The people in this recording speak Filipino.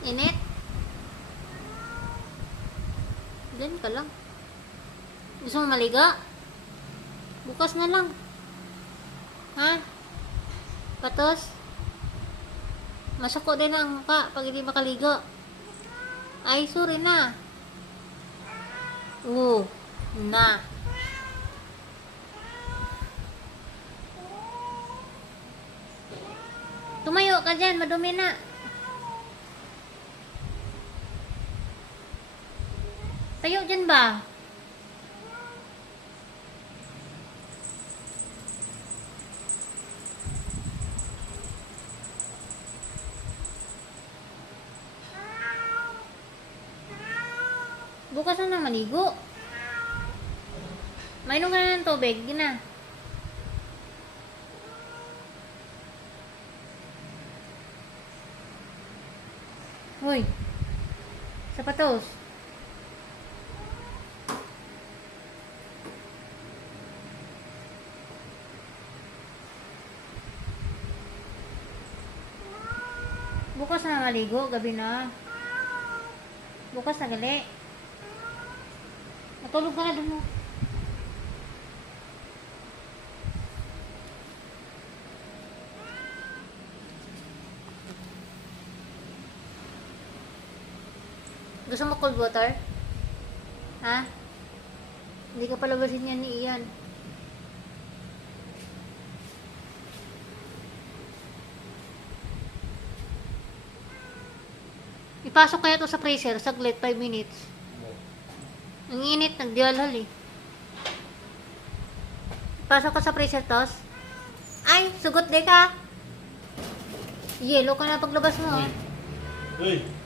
Init? Diyan ka lang. Gusto mo maliga? Bukas na lang. Ha? Patos? Masako din ang mukha pag hindi makaligo. Ay, sorry na. Oo. Na. Tumayo ka dyan, madumi na. Tayo dyan ba? Bukas na maligo. Mainom ka na ng tubig, gina. Hoy. Sapatos. Bukas na maligo, gabi na. Bukas na gali. Matulog ka na dun mo. Gusto mo cold water? Ha? Hindi ka palabasin yan ni Ian. Ipasok kaya to sa freezer, saglit, 5 minutes. Ang init, nagdialhal eh. Ipasok ka sa freezer, tos. Ay, sugot de ka. Yelo ka na paglabas mo. Uy!